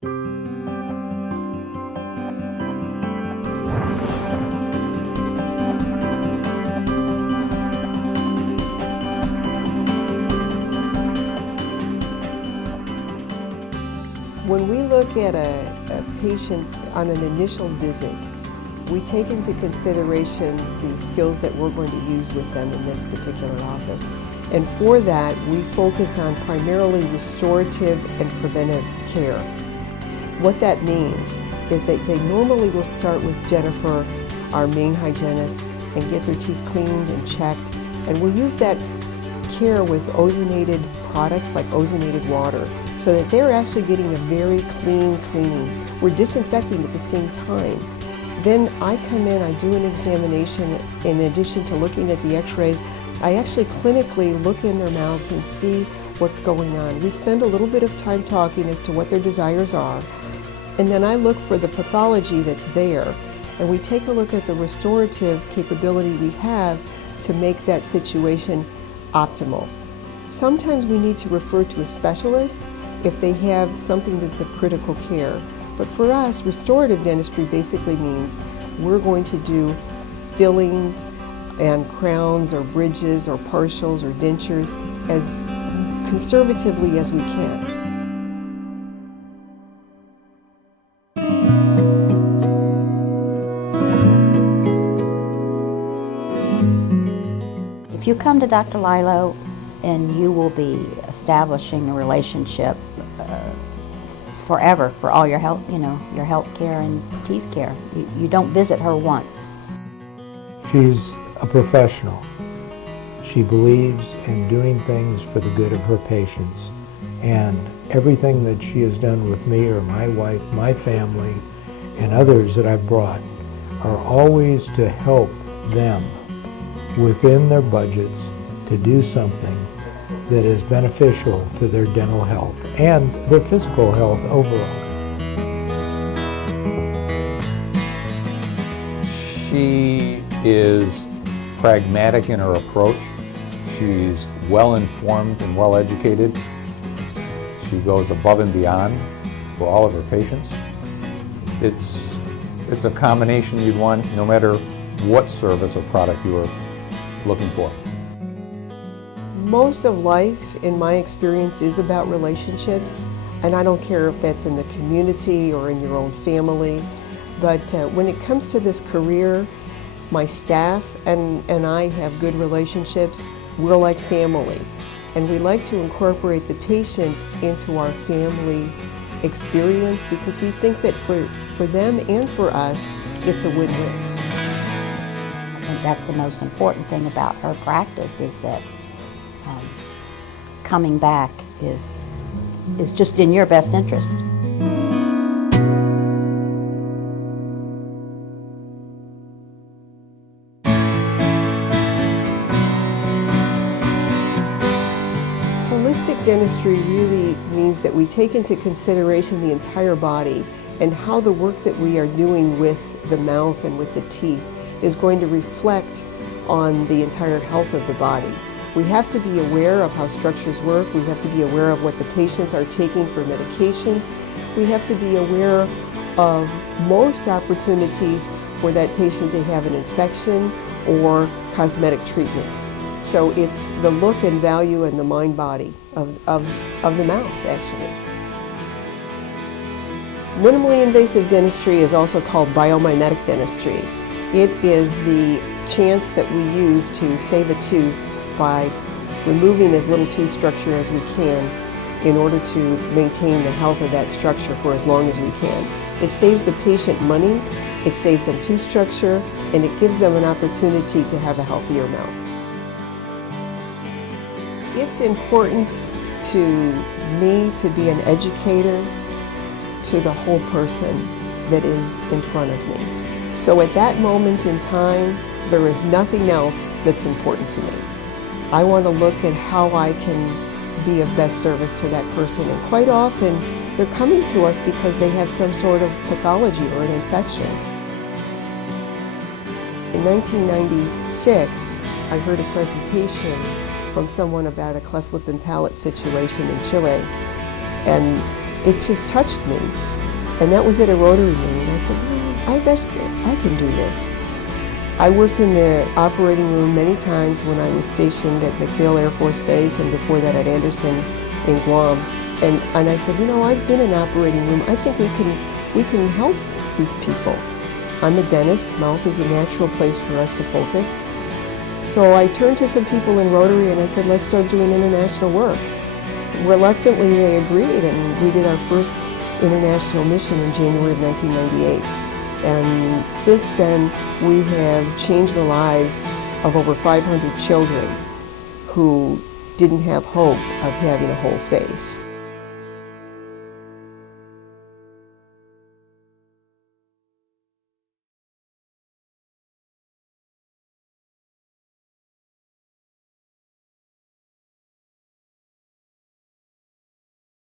When we look at a patient on an initial visit, we take into consideration the skills that we're going to use with them in this particular office. And for that, we focus on primarily restorative and preventive care. What that means is that they normally will start with Jennifer, our main hygienist, and get their teeth cleaned and checked. And we'll use that care with ozonated products like ozonated water so that they're actually getting a very clean cleaning. We're disinfecting at the same time. Then I come in, I do an examination. In addition to looking at the x-rays, I actually clinically look in their mouths and see what's going on. We spend a little bit of time talking as to what their desires are, and then I look for the pathology that's there, and we take a look at the restorative capability we have to make that situation optimal. Sometimes we need to refer to a specialist if they have something that's of critical care. But for us, restorative dentistry basically means we're going to do fillings and crowns or bridges or partials or dentures as conservatively as we can. If you come to Dr. Lilo, and you will be establishing a relationship forever for all your health, your health care and teeth care. You don't visit her once. She's a professional. She believes in doing things for the good of her patients, and everything that she has done with me or my wife, my family, and others that I've brought are always to help them within their budgets to do something that is beneficial to their dental health and their physical health overall. She is pragmatic in her approach. She's well informed and well educated. She goes above and beyond for all of her patients. It's a combination you'd want no matter what service or product you are looking for. Most of life, in my experience, is about relationships, and I don't care if that's in the community or in your own family, but when it comes to this career, my staff and I have good relationships. We're like family, and we like to incorporate the patient into our family experience because we think that for them and for us, it's a win-win. I think that's the most important thing about her practice is that coming back is just in your best interest. Holistic dentistry really means that we take into consideration the entire body and how the work that we are doing with the mouth and with the teeth is going to reflect on the entire health of the body. We have to be aware of how structures work. We have to be aware of what the patients are taking for medications. We have to be aware of most opportunities for that patient to have an infection or cosmetic treatment. So it's the look and value and the mind-body of the mouth, actually. Minimally invasive dentistry is also called biomimetic dentistry. It is the chance that we use to save a tooth by removing as little tooth structure as we can in order to maintain the health of that structure for as long as we can. It saves the patient money, it saves them tooth structure, and it gives them an opportunity to have a healthier mouth. It's important to me to be an educator to the whole person that is in front of me. So at that moment in time, there is nothing else that's important to me. I want to look at how I can be of best service to that person, and quite often they're coming to us because they have some sort of pathology or an infection. In 1996, I heard a presentation from someone about a cleft lip and palate situation in Chile, and it just touched me. And that was at a Rotary meeting. I said, I guess I can do this. I worked in the operating room many times when I was stationed at MacDill Air Force Base and before that at Anderson in Guam. And I said, I've been in operating room. I think we can help these people. I'm a dentist. Mouth is a natural place for us to focus. So I turned to some people in Rotary and I said, let's start doing international work. Reluctantly, they agreed, and we did our first international mission in January of 1998. And since then, we have changed the lives of over 500 children who didn't have hope of having a whole face.